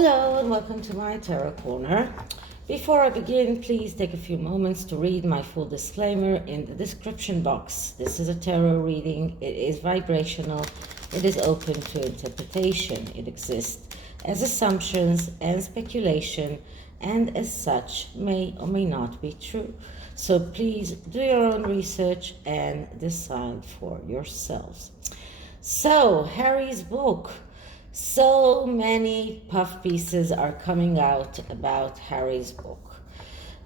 Hello and welcome to my Tarot Corner. Before I begin, please take a few moments to read my full disclaimer in the description box. This is a tarot reading. It is vibrational. It is open to interpretation. It exists as assumptions and speculation, and as such may or may not be true. So please do your own research and decide for yourselves. So, Harry's book. So many puff pieces are coming out about Harry's book.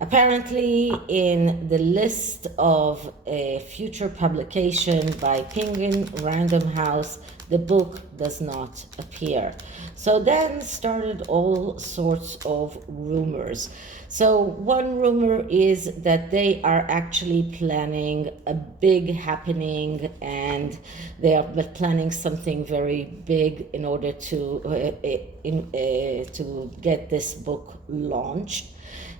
Apparently, in the list of a future publication by Penguin Random House, the book does not appear. So then started all sorts of rumors. So one rumor is that they are actually planning a big happening, and they are planning something very big in order to get this book launched.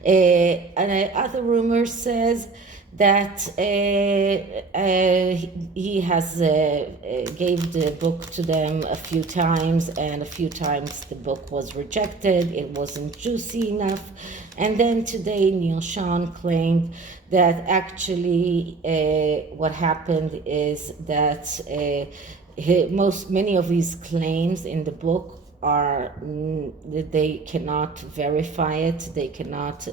Other rumor says that he has gave the book to them a few times, and a few times the book was rejected. It wasn't juicy enough. And then today Neil Sean claimed that actually what happened is that many of these claims in the book are they cannot verify it, they cannot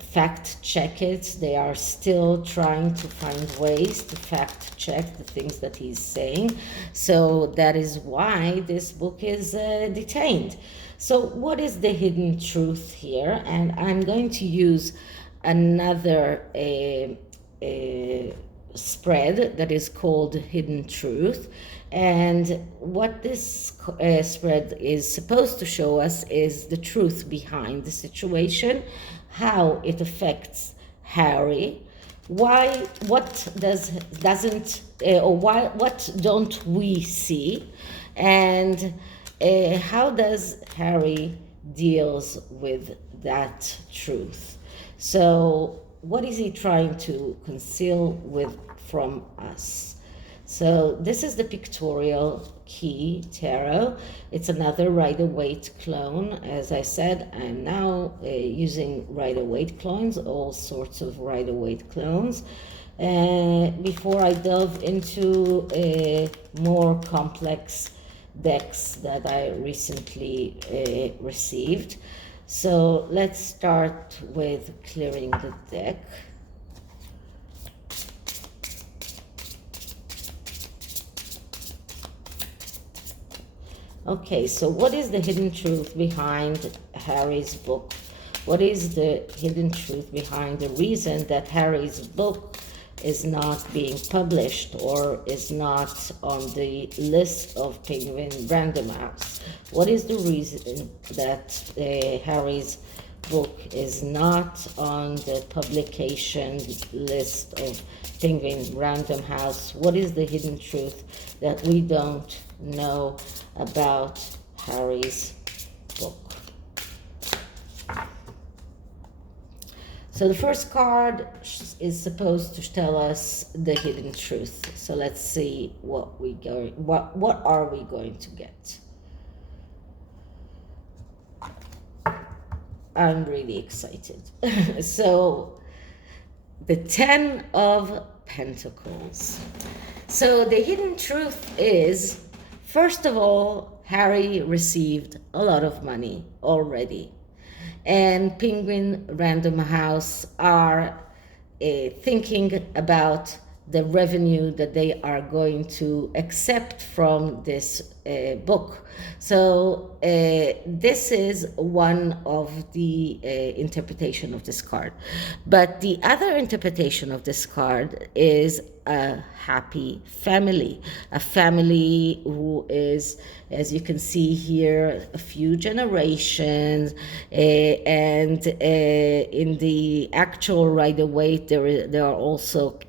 fact check it. They are still trying to find ways to fact check the things that he's saying. So that is why this book is detained. So what is the hidden truth here? And I'm going to use another spread that is called Hidden Truth. And what this spread is supposed to show us is the truth behind the situation, how it affects Harry, what don't we see, and how does Harry deals with that truth. So what is he trying to conceal from us? So this is the pictorial key tarot. It's another Rider-Waite clone. As I said, I'm now using Rider-Waite clones, all sorts of Rider-Waite clones. Before I delve into more complex decks that I recently received. So let's start with clearing the deck. Okay, so what is the hidden truth behind Harry's book? What is the hidden truth behind the reason that Harry's book is not being published or is not on the list of Penguin Random House? What is the reason that Harry's book is not on the publication list of Penguin Random House? What is the hidden truth that we don't know about Harry's book? So the first card is supposed to tell us the hidden truth. So let's see what are we going to get. I'm really excited. So the 10 of Pentacles. So the hidden truth is, first of all, Harry received a lot of money already. And Penguin Random House are thinking about the revenue that they are going to accept from this book. So this is one of the interpretation of this card. But the other interpretation of this card is a happy family, a family who is, as you can see here, a few generations, and in the actual Rider-Waite there are also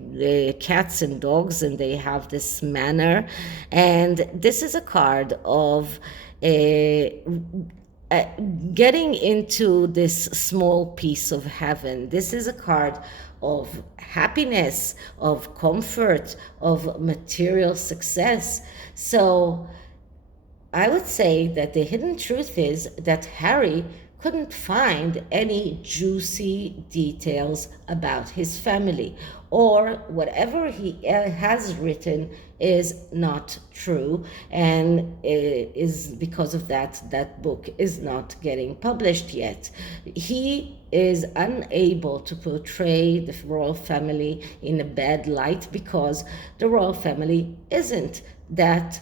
cats and dogs, and they have this manner. And this is a card of getting into this small piece of heaven. This is a card of happiness, of comfort, of material success. So I would say that the hidden truth is that Harry couldn't find any juicy details about his family, or whatever he has written is not true, and is because of that that book is not getting published yet. He is unable to portray the royal family in a bad light because the royal family isn't that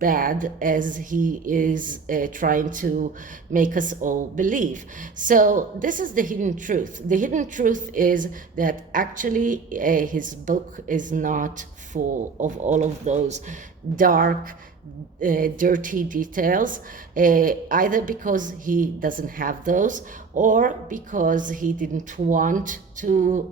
bad as he is trying to make us all believe. So this is the hidden truth. The hidden truth is that actually his book is not full of all of those dark dirty details, either because he doesn't have those or because he didn't want to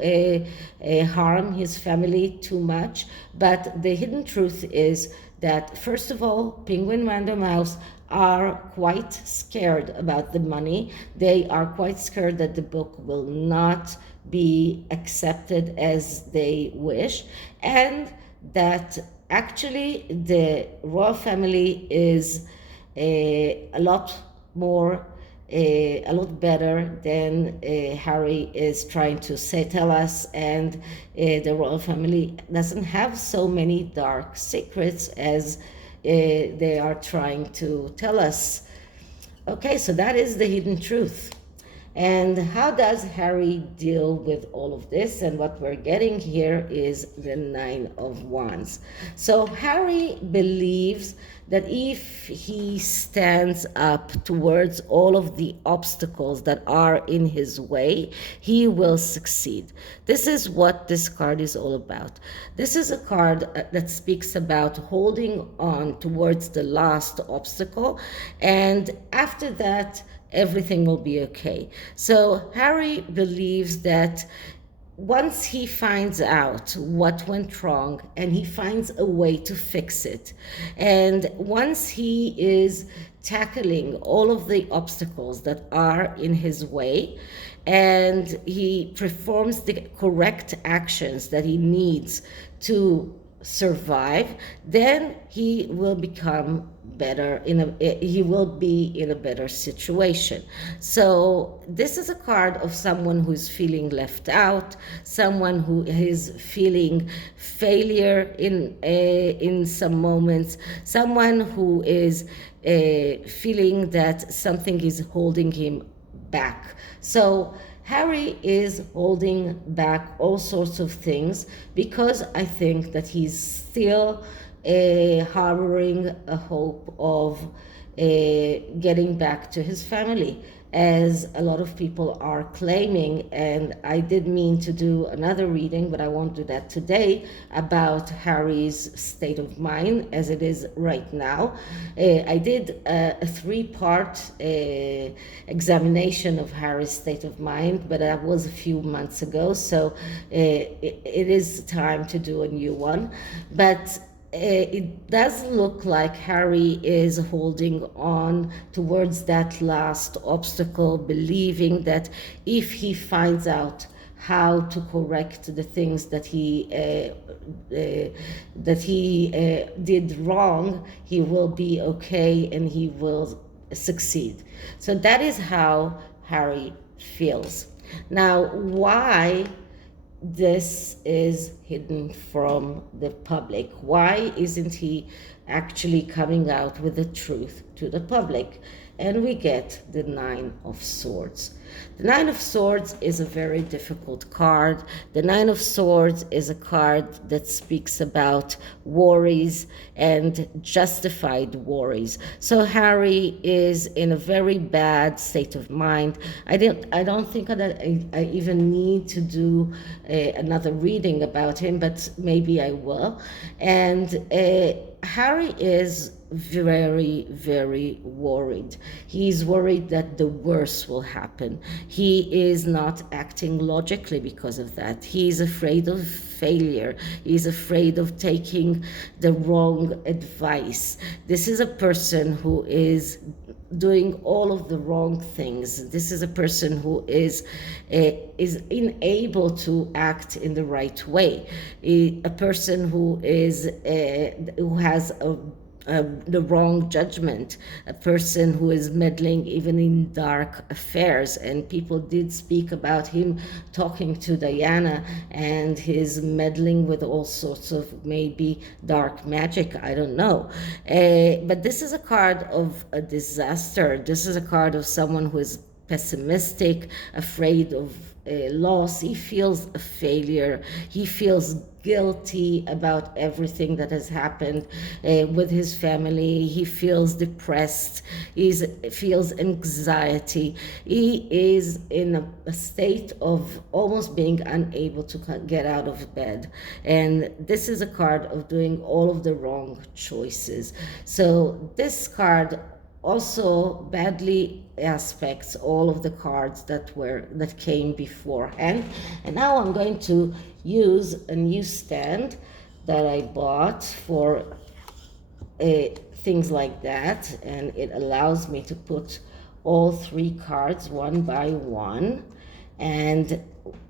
harm his family too much. But the hidden truth is that, first of all, Penguin Random House are quite scared about the money. They are quite scared that the book will not be accepted as they wish, and that actually the royal family is a lot more a lot better than Harry is trying to tell us, and the royal family doesn't have so many dark secrets as they are trying to tell us. Okay, so that is the hidden truth. And how does Harry deal with all of this? And what we're getting here is the Nine of Wands. So Harry believes that if he stands up towards all of the obstacles that are in his way, he will succeed. This is what this card is all about. This is a card that speaks about holding on towards the last obstacle, and after that, everything will be okay. So Harry believes that once he finds out what went wrong and he finds a way to fix it, and once he is tackling all of the obstacles that are in his way, and he performs the correct actions that he needs to survive, then he will become better he will be in a better situation. So this is a card of someone who's feeling left out, someone who is feeling failure in some moments, someone who is feeling that something is holding him back. So Harry is holding back all sorts of things because I think that he's still harboring a hope of getting back to his family, as a lot of people are claiming. And I did mean to do another reading, but I won't do that today, about Harry's state of mind as it is right now. I did a three-part examination of Harry's state of mind, but that was a few months ago, so it is time to do a new one. But it does look like Harry is holding on towards that last obstacle, believing that if he finds out how to correct the things that he did wrong, he will be okay and he will succeed. So that is how Harry feels. Now, why this is hidden from the public? Why isn't he actually coming out with the truth to the public? And we get the Nine of Swords. The Nine of Swords is a very difficult card. The Nine of Swords is a card that speaks about worries and justified worries. So Harry is in a very bad state of mind. I don't think that I even need to do another reading about him, but maybe I will. And Harry is very, very worried. He's worried that the worst will happen. He is not acting logically because of that. He's afraid of failure. He's afraid of taking the wrong advice. This is a person who is doing all of the wrong things. This is a person who is unable to act in the right way. A person who has the wrong judgment, a person who is meddling even in dark affairs. And people did speak about him talking to Diana and his meddling with all sorts of maybe dark magic, I don't know. But this is a card of a disaster. This is a card of someone who is pessimistic, afraid of loss. He feels a failure. He feels guilty about everything that has happened with his family. He feels depressed. He feels anxiety. He is in a state of almost being unable to get out of bed. And this is a card of doing all of the wrong choices. So this card also badly aspects all of the cards that came beforehand. And now I'm going to use a new stand that I bought for things like that, and it allows me to put all 3 cards one by one. And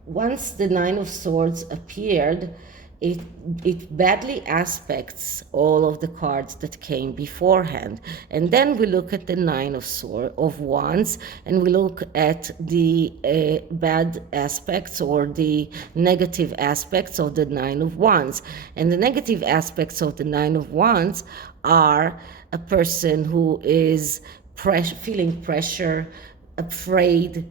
once the 9 of Swords appeared, it badly aspects all of the cards that came beforehand. And then we look at the 9 of Wands, and we look at the bad aspects or the negative aspects of the 9 of Wands. And the negative aspects of the 9 of Wands are a person who is feeling pressure, afraid,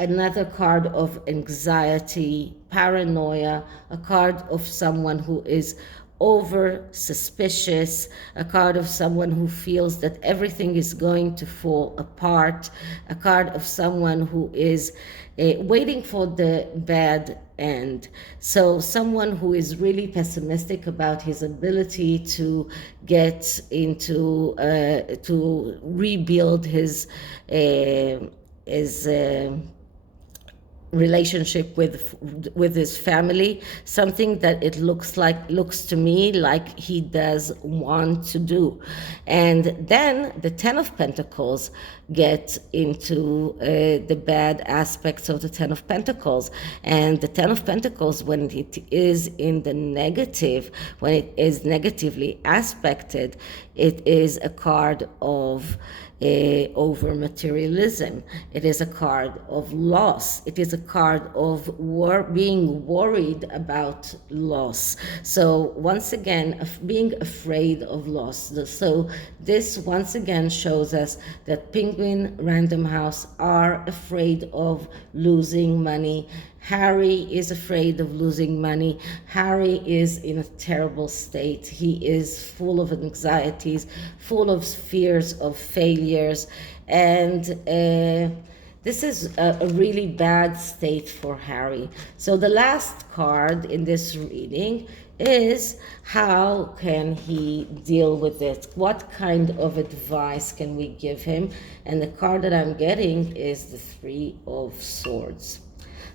another card of anxiety, paranoia, a card of someone who is over suspicious, a card of someone who feels that everything is going to fall apart, a card of someone who is waiting for the bad end. So someone who is really pessimistic about his ability to get into, to rebuild his relationship with his family, something that it looks to me like he does want to do. And then the 10 of Pentacles get into the bad aspects of the 10 of Pentacles. And the 10 of Pentacles, when it is in the negative, when it is negatively aspected, it is a card of over materialism. It is a card of loss. It is a card of being worried about loss. So once again, being afraid of loss. So this once again shows us that Penguin, Random House are afraid of losing money. Harry is afraid of losing money. Harry is in a terrible state. He is full of anxieties, full of fears of failures. And this is a really bad state for Harry. So the last card in this reading is, how can he deal with it? What kind of advice can we give him? And the card that I'm getting is the 3 of Swords.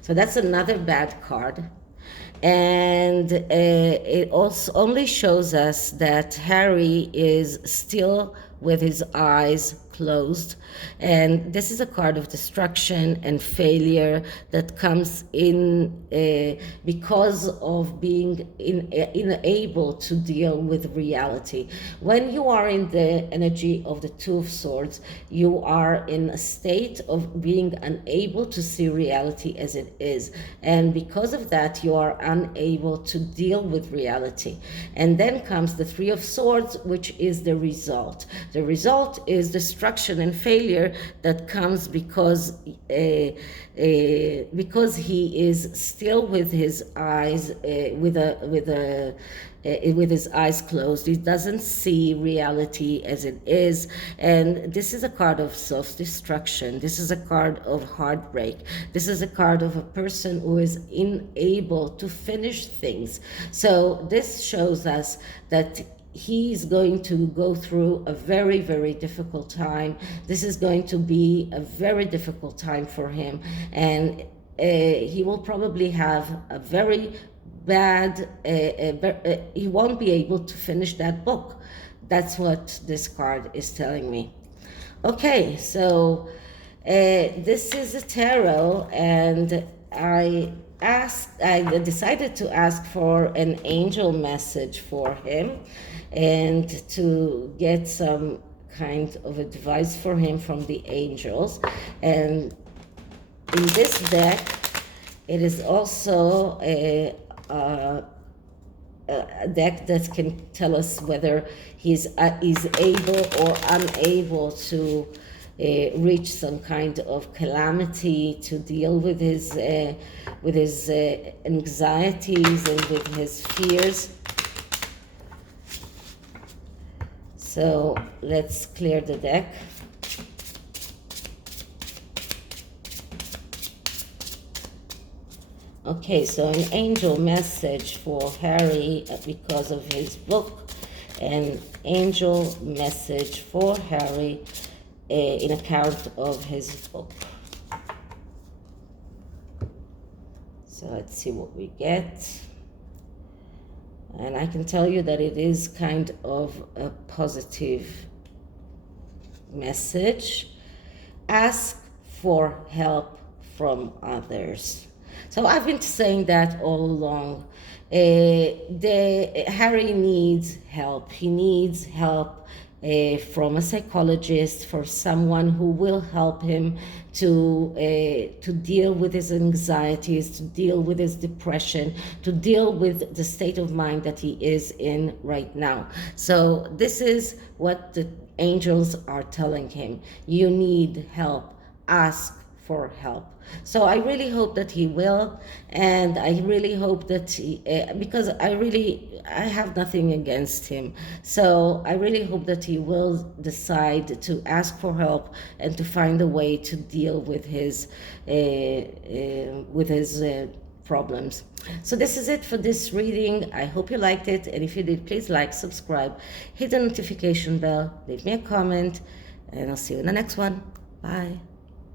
So that's another bad card. And it also only shows us that Harry is still with his eyes closed. And this is a card of destruction and failure that comes in because of being unable to deal with reality. When you are in the energy of the 2 of Swords, you are in a state of being unable to see reality as it is. And because of that, you are unable to deal with reality. And then comes the 3 of Swords, which is the result. The result is destruction and failure that comes because he is still with his eyes with his eyes closed. He doesn't see reality as it is. And this is a card of self-destruction. This is a card of heartbreak. This is a card of a person who is unable to finish things. So this shows us that he's going to go through a very, very difficult time. This is going to be a very difficult time for him. And he will probably have a very bad, he won't be able to finish that book. That's what this card is telling me. Okay, so this is a tarot, and I decided to ask for an angel message for him. and to get some kind of advice for him from the angels. And in this deck, it is also a deck that can tell us whether he's able or unable to reach some kind of calamity, to deal with his anxieties and with his fears. So let's clear the deck. Okay, so an angel message for Harry because of his book, and angel message for Harry in account of his book. So let's see what we get. And I can tell you that it is kind of a positive message. Ask for help from others. So I've been saying that all along. Harry needs help. He needs help from a psychologist, for someone who will help him to deal with his anxieties, to deal with his depression, to deal with the state of mind that he is in right now. So this is what the angels are telling him. You need help. Ask for help. So I really hope that he will, and I really hope that he, because I have nothing against him, so I really hope that he will decide to ask for help and to find a way to deal with his problems. So this is it for this reading. I hope you liked it, and if you did, please like, subscribe, hit the notification bell, leave me a comment, and I'll see you in the next one. Bye.